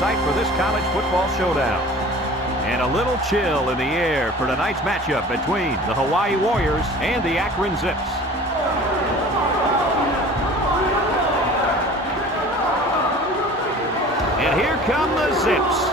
sight for this college football showdown. And a little chill in the air for tonight's matchup between the Hawaii Warriors and the Akron Zips. And here come the Zips.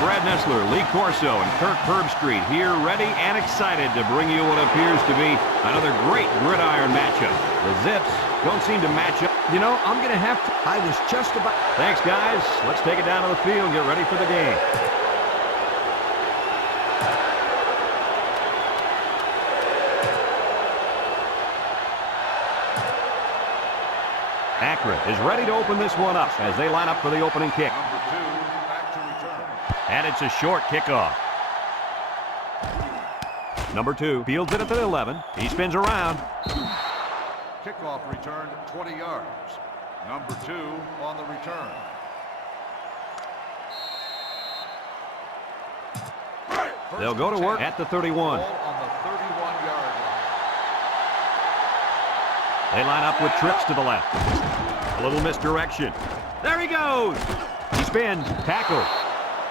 Brad Nessler, Lee Corso, and Kirk Herbstreit here ready and excited to bring you what appears to be another great gridiron matchup. The Zips don't seem to match up. You know, I'm going to have to. I was just about. Thanks, guys. Let's take it down to the field and get ready for the game. Akron is ready to open this one up as they line up for the opening kick. And it's a short kickoff. Number 2 fields it at the 11. He spins around. Kickoff returned 20 yards. Number 2 on the return. They'll go to work at the 31. On the 31-yard line. They line up with trips to the left. A little misdirection. There he goes. He spins, tackle.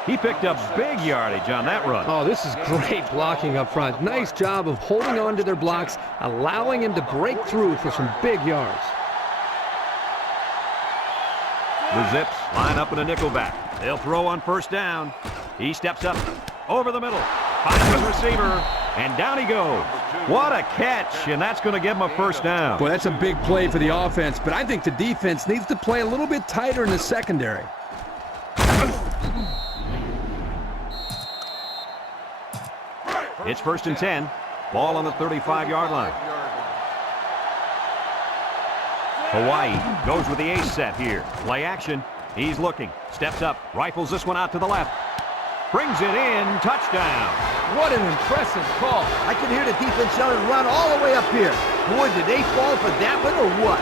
He picked up big yardage on that run. Oh, this is great blocking up front. Nice job of holding on to their blocks, allowing him to break through for some big yards. The Zips line up in a nickel back. They'll throw on first down. He steps up over the middle. Finds his receiver, and down he goes. What a catch, and that's going to give him a first down. Boy, that's a big play for the offense, but I think the defense needs to play a little bit tighter in the secondary. It's 1st and 10. Ball on the 35-yard line. Hawaii goes with the ace set here. Play action. He's looking. Steps up. Rifles this one out to the left. Brings it in. Touchdown. What an impressive call. I can hear the defense yelling, run all the way up here. Boy, did they fall for that one or what?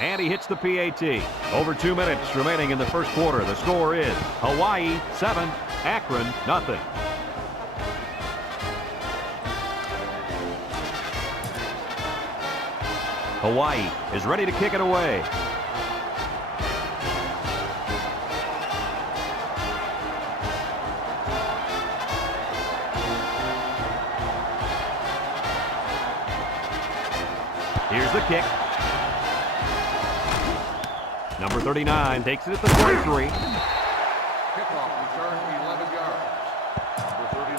And he hits the PAT. Over 2 minutes remaining in the first quarter. The score is Hawaii 7, Akron nothing. Hawaii is ready to kick it away. Here's the kick. Number 39 takes it at the 23. Kickoff return 11 yards. Number 39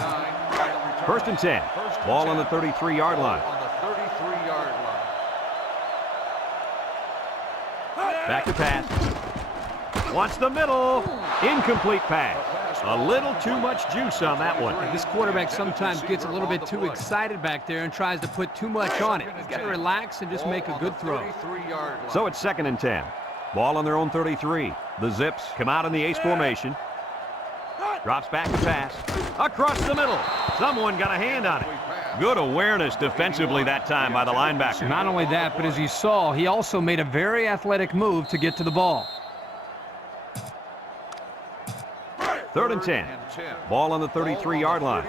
final return. 1st and 10. Ball on the 33-yard line. On the 33-yard line. Back to pass. Wants the middle. Incomplete pass. A little too much juice on that one. This quarterback sometimes gets a little bit too excited back there and tries to put too much on it. He's got to relax and just make a good throw. So it's 2nd and 10. Ball on their own 33. The Zips come out in the ace formation. Drops back to pass. Across the middle. Someone got a hand on it. Good awareness defensively that time by the linebacker. Not only that, but as you saw, he also made a very athletic move to get to the ball. 3rd and 10. Ball on the 33-yard line.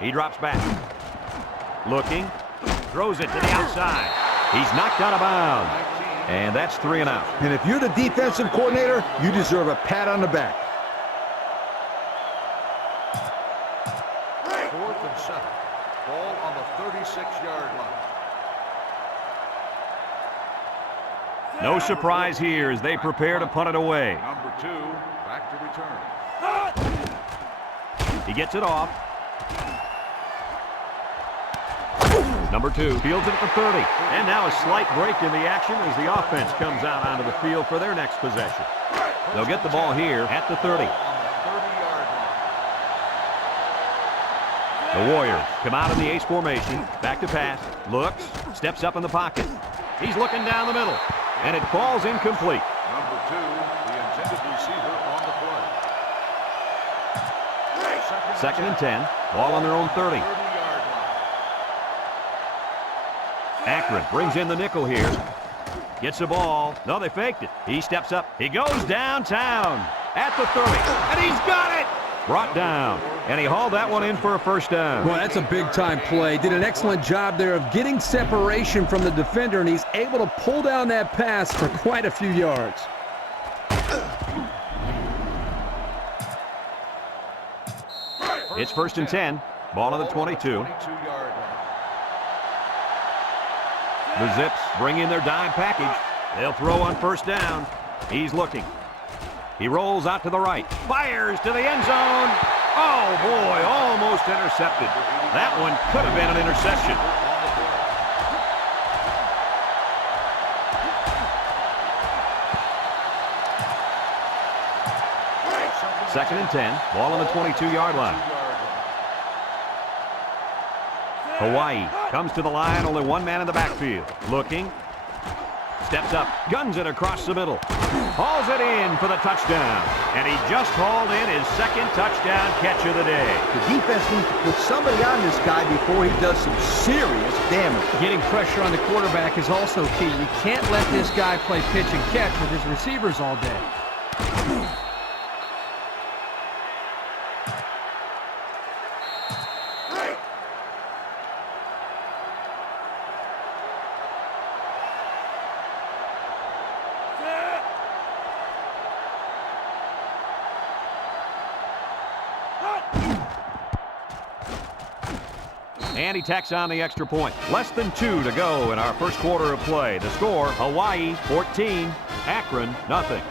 He drops back. Looking. Throws it to the outside. He's knocked out of bounds. And that's 3 and out. And if you're the defensive coordinator, you deserve a pat on the back. 4th and 7. Ball on the 36-yard line. No surprise here as they prepare to punt it away. Number 2 back to return. He gets it off. Number 2 fields it at the 30. And now a slight break in the action as the offense comes out onto the field for their next possession. They'll get the ball here at the 30. The Warriors come out in the ace formation. Back to pass. Looks. Steps up in the pocket. He's looking down the middle. and it falls incomplete. Number 2, the intended receiver on the play. Second and 10. Ball on their own 30. 30-yard line. Akron brings in the nickel here. Gets the ball. No, they faked it. He steps up. He goes downtown at the 30. And he's got it! Brought down. And he hauled that one in for a first down. Well, that's a big-time play. Did an excellent job there of getting separation from the defender, and he's able to pull down that pass for quite a few yards. It's first and 10. Ball on the 22. 22-yard line. The Zips bring in their dime package. They'll throw on first down. He's looking. He rolls out to the right. Fires to the end zone. Oh, boy, almost intercepted. That one could have been an interception. Second and 10. Ball on the 22-yard line. Hawaii comes to the line, only one man in the backfield. Looking, steps up, guns it across the middle. Hauls it in for the touchdown. And he just hauled in his second touchdown catch of the day. The defense needs to put somebody on this guy before he does some serious damage. Getting pressure on the quarterback is also key. You can't let this guy play pitch and catch with his receivers all day. And he tacks on the extra point. Less than 2 to go in our first quarter of play. The score, Hawaii 14, Akron nothing.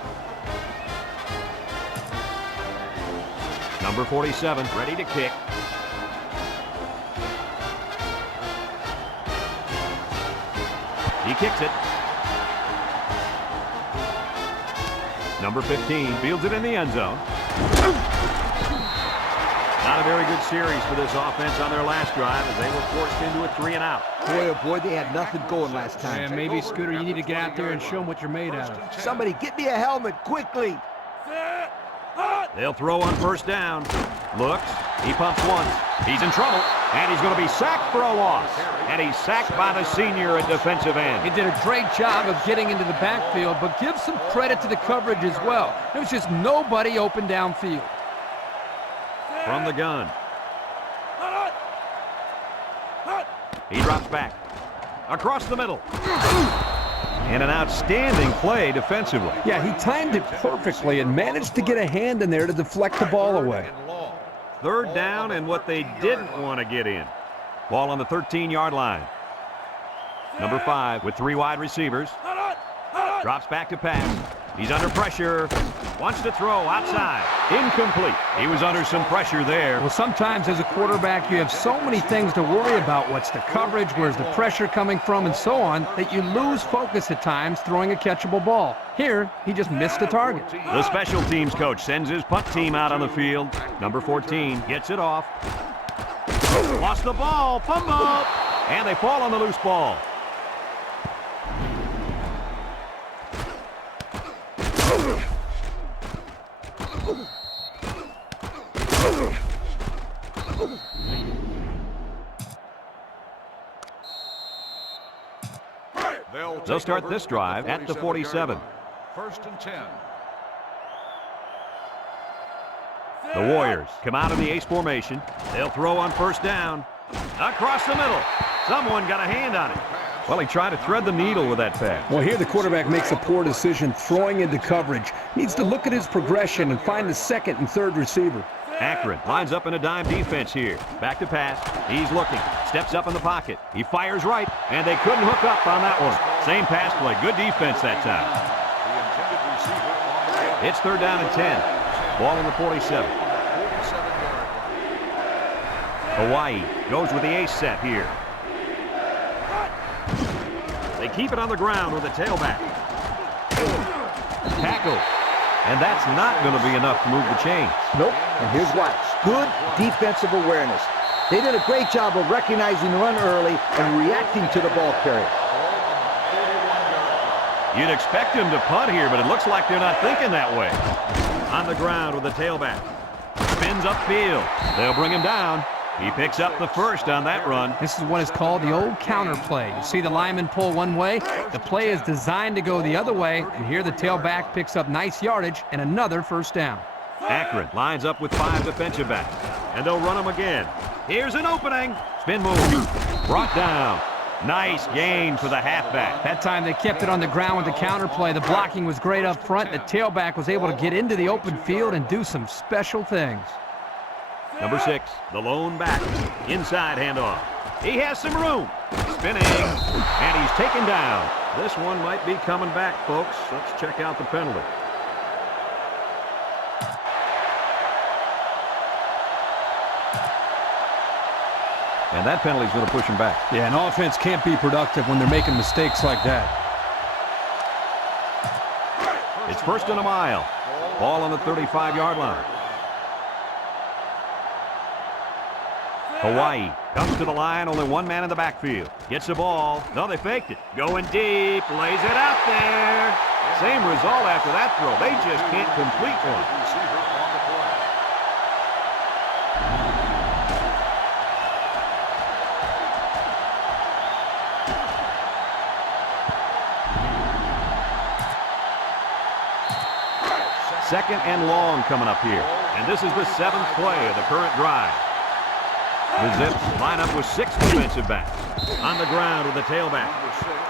Number 47 ready to kick. He kicks it. Number 15 fields it in the end zone. Not a very good series for this offense on their last drive as they were forced into a 3-and-out. Boy, oh boy, they had nothing going last time. Yeah, maybe, Scooter, you need to get out there and show them what you're made out of. Somebody get me a helmet quickly. They'll throw on first down. Looks. He pumps once. He's in trouble. And he's going to be sacked for a loss. And he's sacked by the senior at defensive end. He did a great job of getting into the backfield, but give some credit to the coverage as well. There was just nobody open downfield. From the gun. He drops back. Across the middle. And an outstanding play defensively. Yeah, he timed it perfectly and managed to get a hand in there to deflect the ball away. Third down and what they didn't want to get in. Ball on the 13-yard line. Number 5 with 3 wide receivers. Drops back to pass. He's under pressure. Wants to throw outside. Incomplete. He was under some pressure there. Well, sometimes as a quarterback, you have so many things to worry about. What's the coverage? Where's the pressure coming from? And so on, that you lose focus at times throwing a catchable ball. Here, he just missed the target. The special teams coach sends his punt team out on the field. Number 14 gets it off. Lost the ball. Fumble. And they fall on the loose ball. They'll start this drive at the 47. First and 10. The Warriors come out in the ace formation. They'll throw on first down. Across the middle. Someone got a hand on it. Well, he tried to thread the needle with that pass. Well, here the quarterback makes a poor decision throwing into coverage. Needs to look at his progression and find the second and third receiver. Akron lines up in a dime defense here. Back to pass. He's looking. Steps up in the pocket. He fires right, and they couldn't hook up on that one. Same pass play. Good defense that time. It's third down and 10. Ball on the 47. Hawaii goes with the ace set here. They keep it on the ground with a tailback. Tackle. And that's not going to be enough to move the chains. Nope. And here's why. Good defensive awareness. They did a great job of recognizing the run early and reacting to the ball carrier. You'd expect him to punt here, but it looks like they're not thinking that way. On the ground with the tailback. Spins upfield. They'll bring him down. He picks up the first on that run. This is what is called the old counter play. You see the lineman pull one way, the play is designed to go the other way, and here the tailback picks up nice yardage and another first down. Akron lines up with 5 defensive backs, and they'll run him again. Here's an opening. Spin move. Brought down. Nice gain for the halfback. That time they kept it on the ground with the counter play. The blocking was great up front. The tailback was able to get into the open field and do some special things. Number 6, the lone back. Inside handoff. He has some room. Spinning. And he's taken down. This one might be coming back, folks. Let's check out the penalty. And that penalty is going to push him back. Yeah, an offense can't be productive when they're making mistakes like that. It's 1st and a mile. Ball on the 35-yard line. Hawaii comes to the line, only one man in the backfield. Gets the ball. No, they faked it. Going deep, lays it out there. Same result after that throw. They just can't complete one. Second and long coming up here. And this is the 7th play of the current drive. The Zips line up with 6 defensive backs. On the ground with the tailback.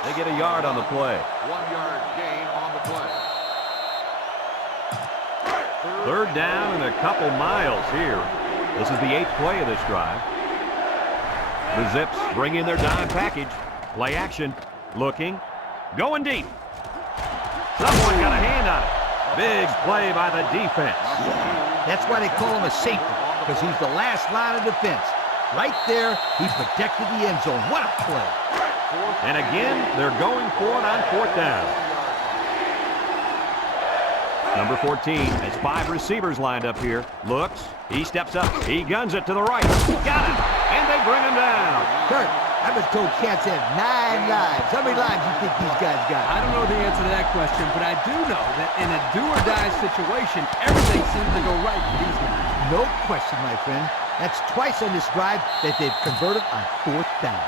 They get a yard on the play. 1-yard gain on the play. 3rd down and a couple miles here. This is the 8th play of this drive. The Zips bring in their dime package. Play action. Looking. Going deep. Someone got a hand on it. Big play by the defense. That's why they call him a safety, because he's the last line of defense. Right there, he protected the end zone. What a play. And again, they're going for it on 4th down. Number 14 has 5 receivers lined up here. Looks. He steps up. He guns it to the right. Got him. And they bring him down. Kurt, I've been told cats have 9 lives. How many lives do you think these guys got? I don't know the answer to that question, but I do know that in a do-or-die situation, everything seems to go right for these guys. No question, my friend. That's twice on this drive that they've converted on 4th down.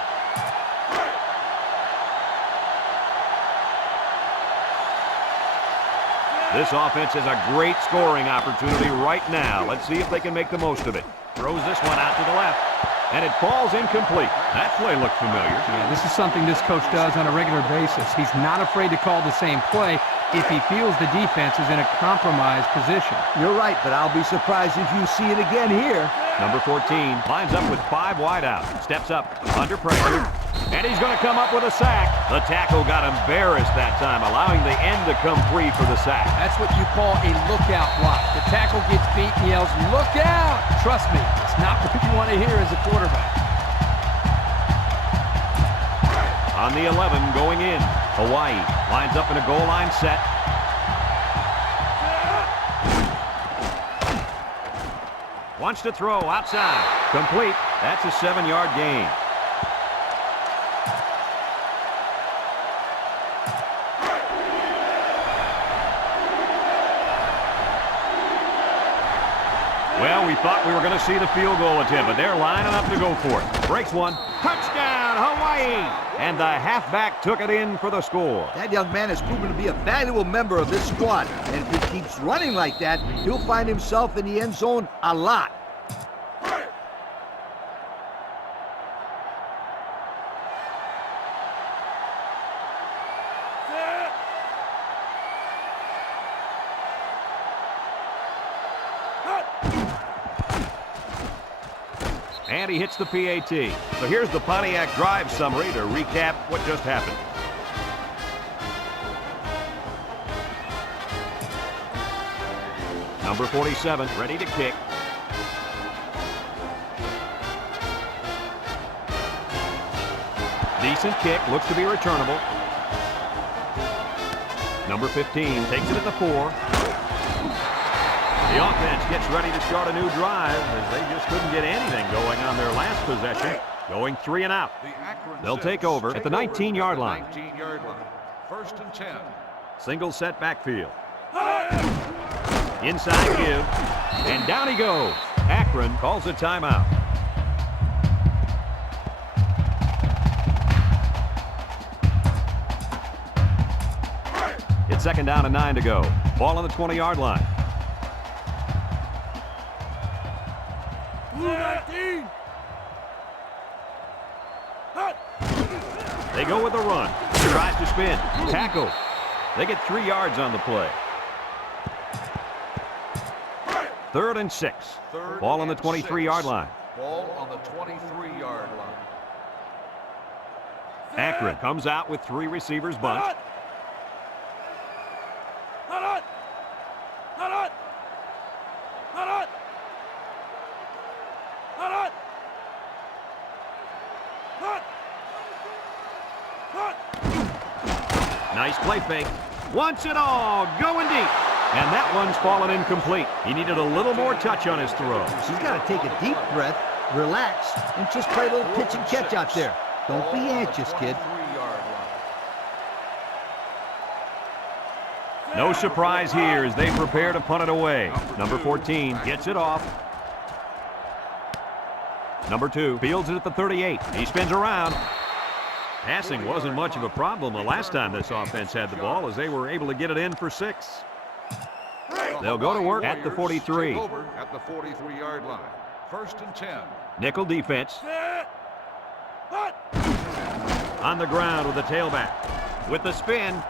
This offense has a great scoring opportunity right now. Let's see if they can make the most of it. Throws this one out to the left. And it falls incomplete. That play looked familiar. Yeah, this is something this coach does on a regular basis. He's not afraid to call the same play if he feels the defense is in a compromised position. You're right, but I'll be surprised if you see it again here. Number 14 lines up with 5 wide out. Steps up under pressure. And he's going to come up with a sack. The tackle got embarrassed that time, allowing the end to come free for the sack. That's what you call a lookout block. The tackle gets beat and yells, "Look out!" Trust me, it's not what you want to hear as a quarterback. On the 11 going in. Hawaii lines up in a goal line set. Wants to throw outside. Complete. That's a 7-yard gain. Well, we thought we were going to see the field goal attempt, but they're lining up to go for it. Breaks one. Touchdown, Hawaii! And the halfback took it in for the score. That young man has proven to be a valuable member of this squad. And if he keeps running like that, he'll find himself in the end zone a lot. And he hits the PAT. So here's the Pontiac drive summary to recap what just happened. Number 47 ready to kick. Decent kick, looks to be returnable. Number 15 takes it at the 4. The offense gets ready to start a new drive as they just couldn't get anything going on their last possession. Going 3 and out. They'll take over at the 19-yard line. 19-yard line. 1st and 10. Single set backfield. Inside give. And down he goes. Akron calls a timeout. It's second down and 9 to go. Ball on the 20-yard line. They go with a run. Tries to spin. Tackle. They get 3 yards on the play. 3rd and 6. Ball on the 23-yard line. Ball on the 23-yard line. Akron comes out with 3 receivers bunched. Nice play fake. Wants it all. Going deep. And that one's fallen incomplete. He needed a little more touch on his throw. He's got to take a deep breath, relax, and just play a little pitch and catch out there. Don't be anxious, kid. No surprise here as they prepare to punt it away. Number 14 gets it off. Number 2 fields it at the 38. He spins around. Passing wasn't much of a problem the last time this offense had the ball as they were able to get it in for 6. They'll go to work at the 43. At the 43-yard line. 1st and 10. Nickel defense. On the ground with the tailback. With the spin.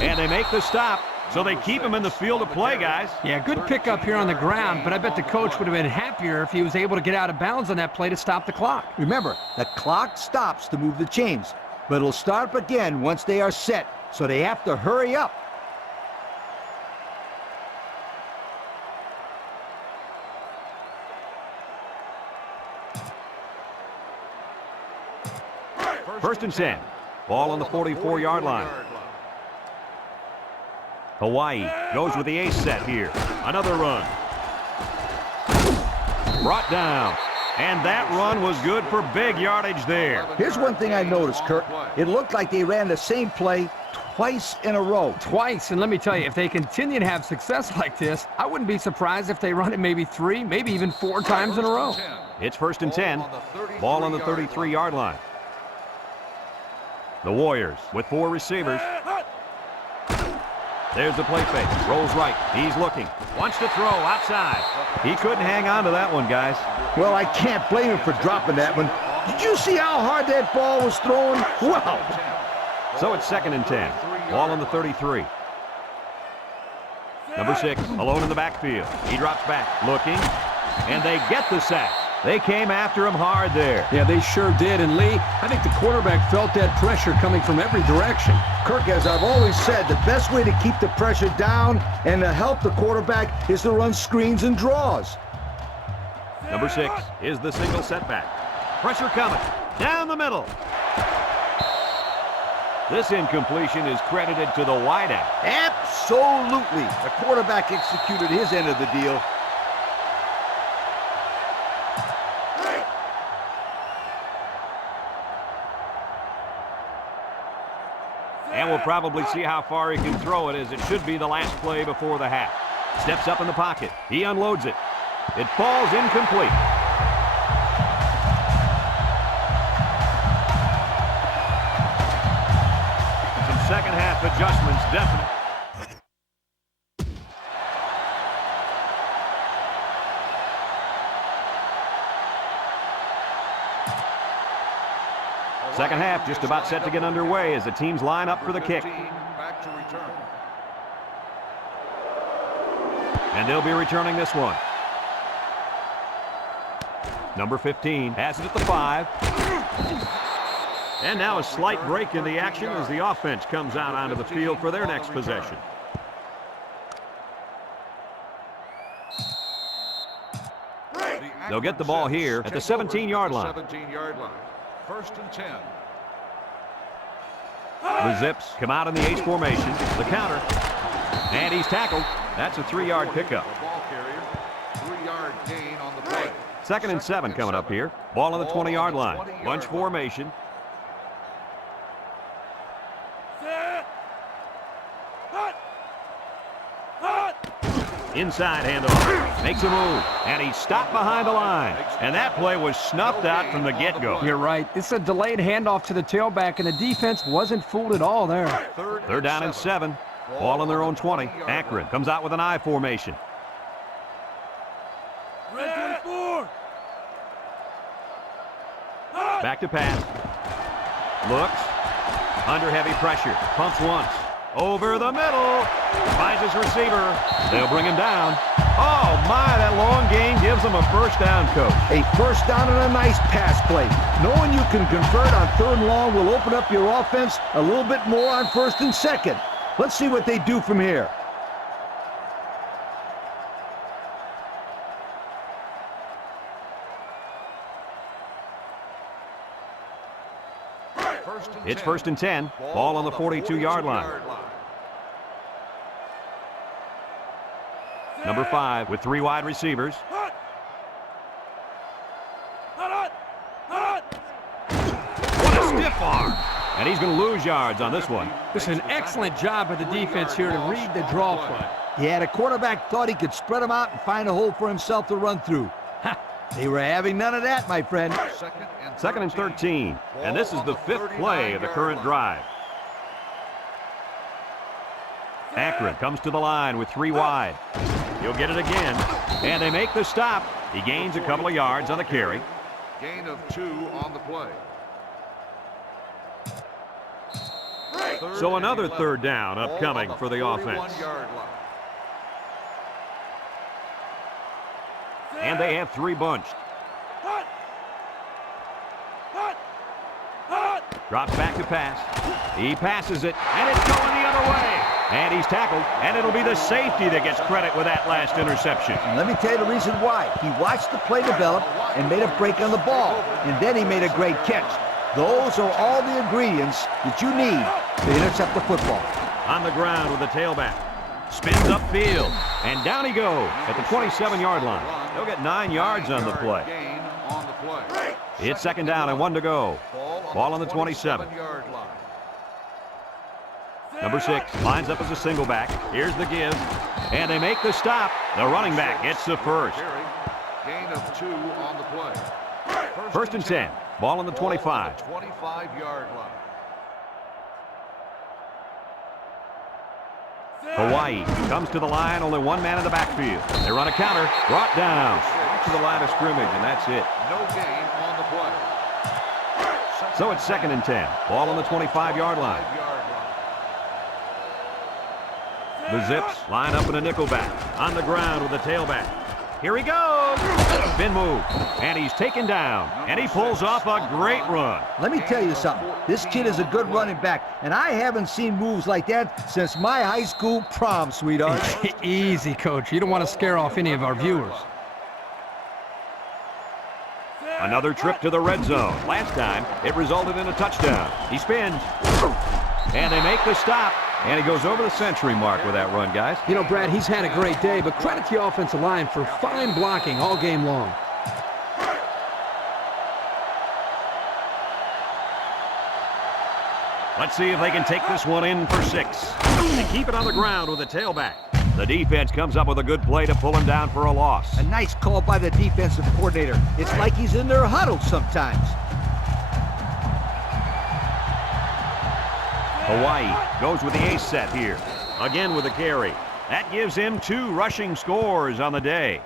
And they make the stop. So they keep him in the field of play, guys. Yeah, good pickup here on the ground, but I bet the coach would have been happier if he was able to get out of bounds on that play to stop the clock. Remember, the clock stops to move the chains, but it'll start up again once they are set, so they have to hurry up. First and 10. Ball on the 44-yard line. Hawaii goes with the ace set here. Another run. Brought down. And that run was good for big yardage there. Here's one thing I noticed, Kirk. It looked like they ran the same play twice in a row. Twice, and let me tell you, if they continue to have success like this, I wouldn't be surprised if they run it maybe 3, maybe even 4 times in a row. It's 1st and 10. Ball on the 33-yard line. The Warriors with 4 receivers. There's the play fake. Rolls right. He's looking. Wants to throw outside. He couldn't hang on to that one, guys. Well, I can't blame him for dropping that one. Did you see how hard that ball was thrown? Wow. So it's 2nd and 10. Ball on the 33. Number 6, alone in the backfield. He drops back, looking, and they get the sack. They came after him hard there. Yeah, they sure did. And Lee, I think the quarterback felt that pressure coming from every direction. Kirk, as I've always said, the best way to keep the pressure down and to help the quarterback is to run screens and draws. Number 6 is the single setback. Pressure coming. Down the middle. This incompletion is credited to the wideout. Absolutely. The quarterback executed his end of the deal. And we'll probably see how far he can throw it, as it should be the last play before the half. Steps up in the pocket. He unloads it. It falls incomplete. Some second half adjustments, definite. Second half just about set to get underway as the teams line up for the kick. Back to return. And they'll be returning this one. Number 15 has it at the 5. And now a slight break in the action as the offense comes out onto the field for their next possession. They'll get the ball here at the 17-yard line. 17-yard line. 1st and 10. The Zips come out in the H formation. The counter. And he's tackled. That's a 3-yard pickup. The ball carrier. 3-yard gain on the play. 2nd and 7 coming up here. Ball on the 20-yard line. Bunch formation. Inside handoff. Makes a move. And he's stopped behind the line. And that play was snuffed out from the get-go. You're right. It's a delayed handoff to the tailback, and the defense wasn't fooled at all there. Third down and 7. Ball on their own 20. Akron comes out with an I formation. Back to pass. Looks. Under heavy pressure. Pumps once. Over the middle. Finds his receiver. They'll bring him down. Oh, my, that long gain gives them a first down, Coach. A first down and a nice pass play. Knowing you can convert on 3rd and long will open up your offense a little bit more on 1st and 2nd. Let's see what they do from here. It's 1st and 10. Ball on the 42-yard line. Number 5 with 3 wide receivers. What a stiff arm. And he's going to lose yards on this one. This is an excellent job by the defense here to read the draw play. Yeah, the quarterback thought he could spread them out and find a hole for himself to run through. They were having none of that, my friend. 2nd and 13. And this is the 5th play of the current drive. Akron comes to the line with 3 wide. He'll get it again. And they make the stop. He gains a couple of yards on the carry. Gain of 2 on the play. So another 3rd down upcoming for the offense. And they have 3 bunched. Drops back to pass. He passes it, and it's going the other way. And he's tackled, and it'll be the safety that gets credit with that last interception. And let me tell you the reason why. He watched the play develop and made a break on the ball. And then he made a great catch. Those are all the ingredients that you need to intercept the football. On the ground with the tailback. Spins upfield, and down he goes at the 27-yard line. They'll get 9 yards on the play. It's 2nd down and 1 to go. Ball on the 27. Number 6 lines up as a single back. Here's the give, and they make the stop. The running back gets the first. Gain of 2 on the play. 1st and 10. Ball on the 25. 25-yard line. Hawaii comes to the line, only 1 man in the backfield. They run a counter, brought down to the line of scrimmage, and that's it. No gain on the play. So it's 2nd and 10. Ball on the 25-yard line. The Zips line up in a nickel back. On the ground with the tailback. Here he goes. Spin move. And he's taken down. And he pulls off a great run. Let me tell you something. This kid is a good running back, and I haven't seen moves like that since my high school prom, sweetheart. Easy, Coach. You don't want to scare off any of our viewers. Another trip to the red zone. Last time, it resulted in a touchdown. He spins. And they make the stop. And he goes over the century mark with that run, guys. You know, Brad, he's had a great day, but credit the offensive line for fine blocking all game long. Let's see if they can take this one in for 6. They keep it on the ground with the tailback. The defense comes up with a good play to pull him down for a loss. A nice call by the defensive coordinator. It's like he's in their huddle sometimes. Hawaii goes with the ace set here. Again with a carry. That gives him 2 rushing scores on the day.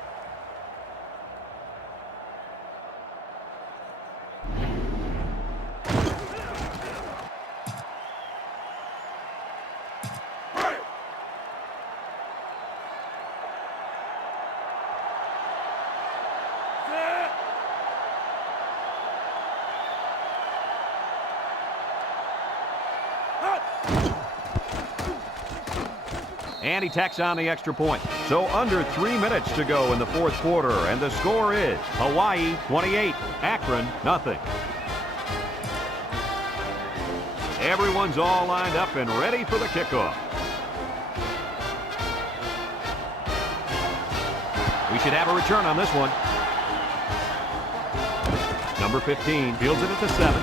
And he tacks on the extra point. So under 3 minutes to go in the 4th quarter, and the score is Hawaii 28, Akron nothing. Everyone's all lined up and ready for the kickoff. We should have a return on this one. Number 15 fields it at the 7.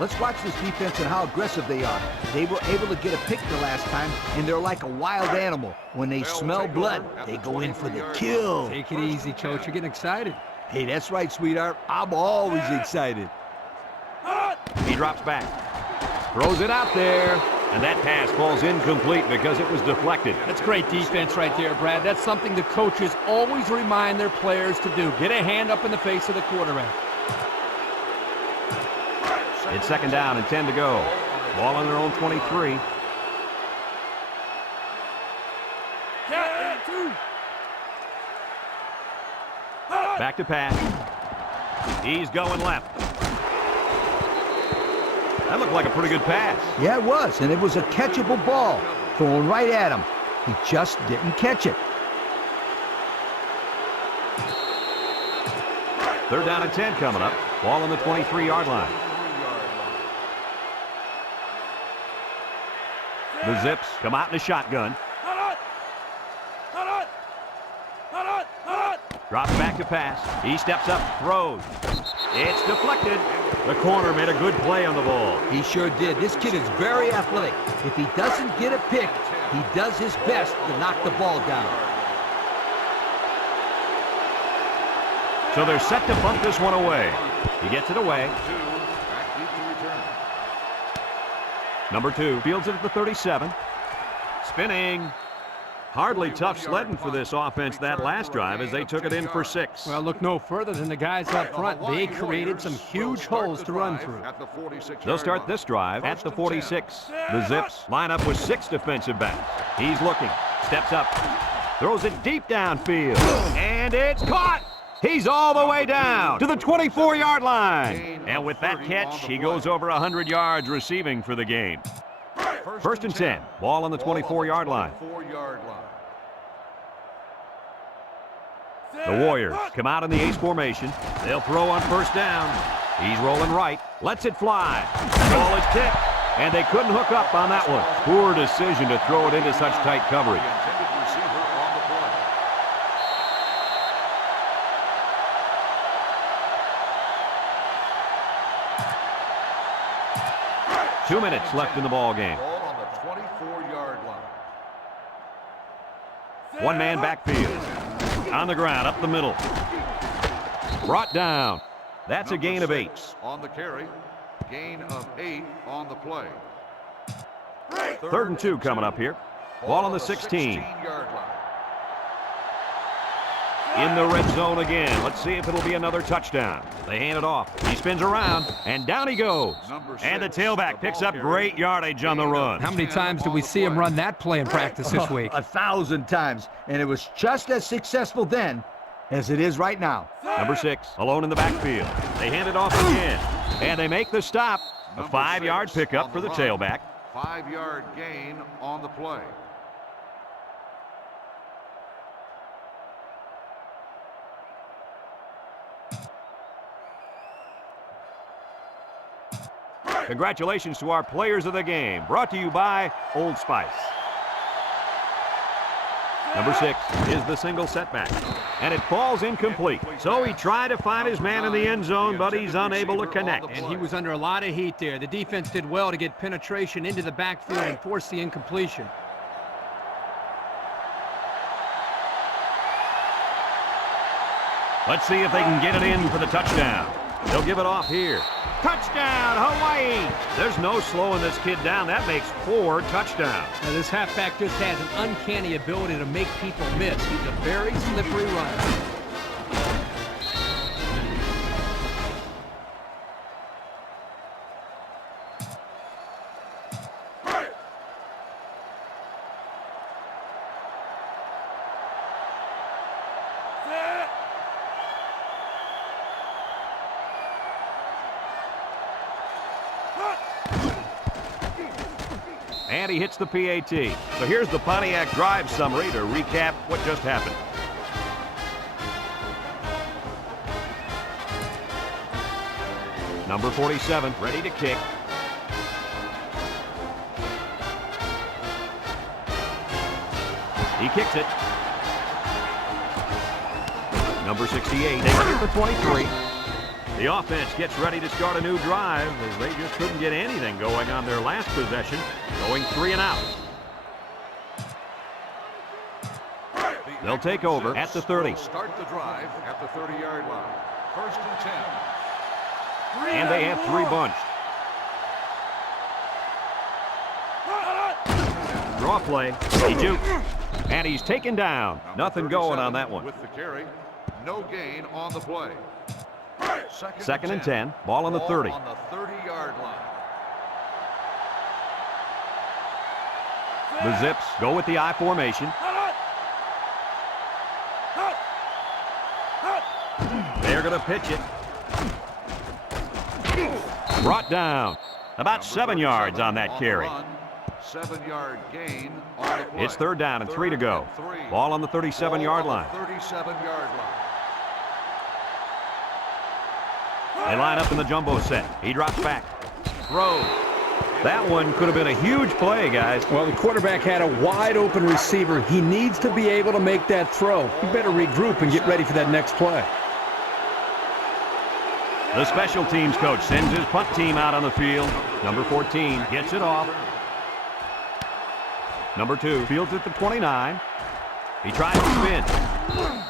Let's watch this defense and how aggressive they are. They were able to get a pick the last time, and they're like a wild animal. When they smell blood, they go in for the kill. Take it easy, Coach. You're getting excited. Hey, that's right, sweetheart. I'm always excited. He drops back. Throws it out there. And that pass falls incomplete because it was deflected. That's great defense right there, Brad. That's something the coaches always remind their players to do. Get a hand up in the face of the quarterback. It's second down and 10 to go. Ball on their own 23. Back to pass. He's going left. That looked like a pretty good pass. Yeah, it was, and it was a catchable ball. Thrown right at him. He just didn't catch it. Third down and 10 coming up. Ball on the 23-yard line. The Zips come out in a shotgun. Drops back to pass. He steps up, throws. It's deflected. The corner made a good play on the ball. He sure did. This kid is very athletic. If he doesn't get a pick, he does his best to knock the ball down. So they're set to bunt this one away. He gets it away. Number 2 fields it at the 37. Spinning. Hardly tough sledding for this offense that last drive as they took it in for 6. Well, look no further than the guys up front. They created some huge holes to run through. They'll start this drive at the 46. The Zips line up with 6 defensive backs. He's looking, steps up, throws it deep downfield, and it's caught! He's all the way down to the 24-yard line. And with that catch, he goes over 100 yards receiving for the game. First and 10, ball on the 24-yard line. The Warriors come out in the ace formation. They'll throw on first down. He's rolling right, lets it fly. The ball is tipped, and they couldn't hook up on that one. Poor decision to throw it into such tight coverage. Two minutes left in the ball game. On the 24-yard line. One man backfield. On the ground, up the middle. Brought down. That's a gain of 8. On the carry. Gain of 8 on the play. Third and 2 coming up here. Ball on the 16. 16-yard line. In the red zone again. Let's see if it'll be another touchdown. They hand it off. He spins around, and down he goes. And the tailback picks up great yardage on the run. How many times do we see him run that play in practice this week? 1,000 times, and it was just as successful then as it is right now. Number 6, alone in the backfield. They hand it off again, and they make the stop. A 5-yard pickup for the tailback. 5-yard gain on the play. Congratulations to our players of the game. Brought to you by Old Spice. Number 6 is the single setback, and it falls incomplete. So he tried to find his man in the end zone, but he's unable to connect. And he was under a lot of heat there. The defense did well to get penetration into the backfield and force the incompletion. Let's see if they can get it in for the touchdown. They'll give it off here. Touchdown, Hawaii! There's no slowing this kid down. That makes 4 touchdowns. Now, this halfback just has an uncanny ability to make people miss. He's a very slippery runner. And he hits the PAT. So here's the Pontiac drive summary to recap what just happened. Number 47, ready to kick. He kicks it. Number 68, takes it at the 23. The offense gets ready to start a new drive as they just couldn't get anything going on their last possession, going 3 and out. They'll take over at the 30. Start the drive at the 30-yard line. 1st and 10. And they have 3 bunched. Draw play. He jukes. And he's taken down. Nothing going on that one. With the carry. No gain on the play. Second and 10. Ball on the 30. On the 30-yard line. The Zips go with the I formation. They're going to pitch it. Brought down. About 7 yards on that carry. 7-yard gain on the play. It's 3rd down and 3 to go. Ball on the 37-yard line. 37-yard line. They line up in the jumbo set. He drops back. Throw. That one could have been a huge play, guys. Well, the quarterback had a wide open receiver. He needs to be able to make that throw. He better regroup and get ready for that next play. The special teams coach sends his punt team out on the field. Number 14 gets it off. Number 2 fields at the 29. He tries to spin.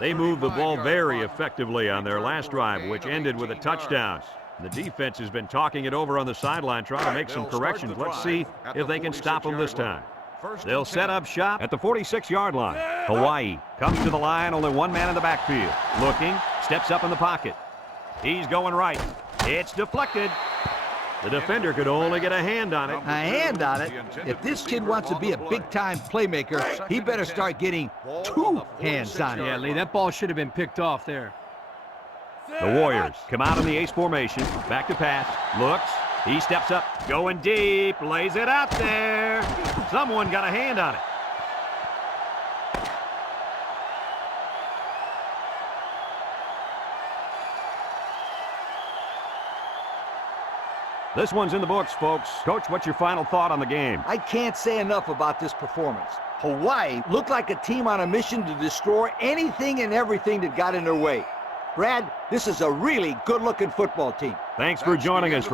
They moved the ball very effectively on their last drive, which ended with a touchdown. The defense has been talking it over on the sideline, trying to make some corrections. Let's see if they can stop them this time. They'll set up shop at the 46-yard line. Hawaii comes to the line, only 1 man in the backfield. Looking, steps up in the pocket. He's going right. It's deflected. The defender could only get a hand on it. A hand on it? If this kid wants to be a big-time playmaker, he better start getting 2 hands on it. Yeah, Lee, that ball should have been picked off there. The Warriors come out in the ace formation. Back to pass. Looks. He steps up. Going deep. Lays it out there. Someone got a hand on it. This one's in the books, folks. Coach, what's your final thought on the game? I can't say enough about this performance. Hawaii looked like a team on a mission to destroy anything and everything that got in their way. Brad, this is a really good-looking football team. Thanks for joining us,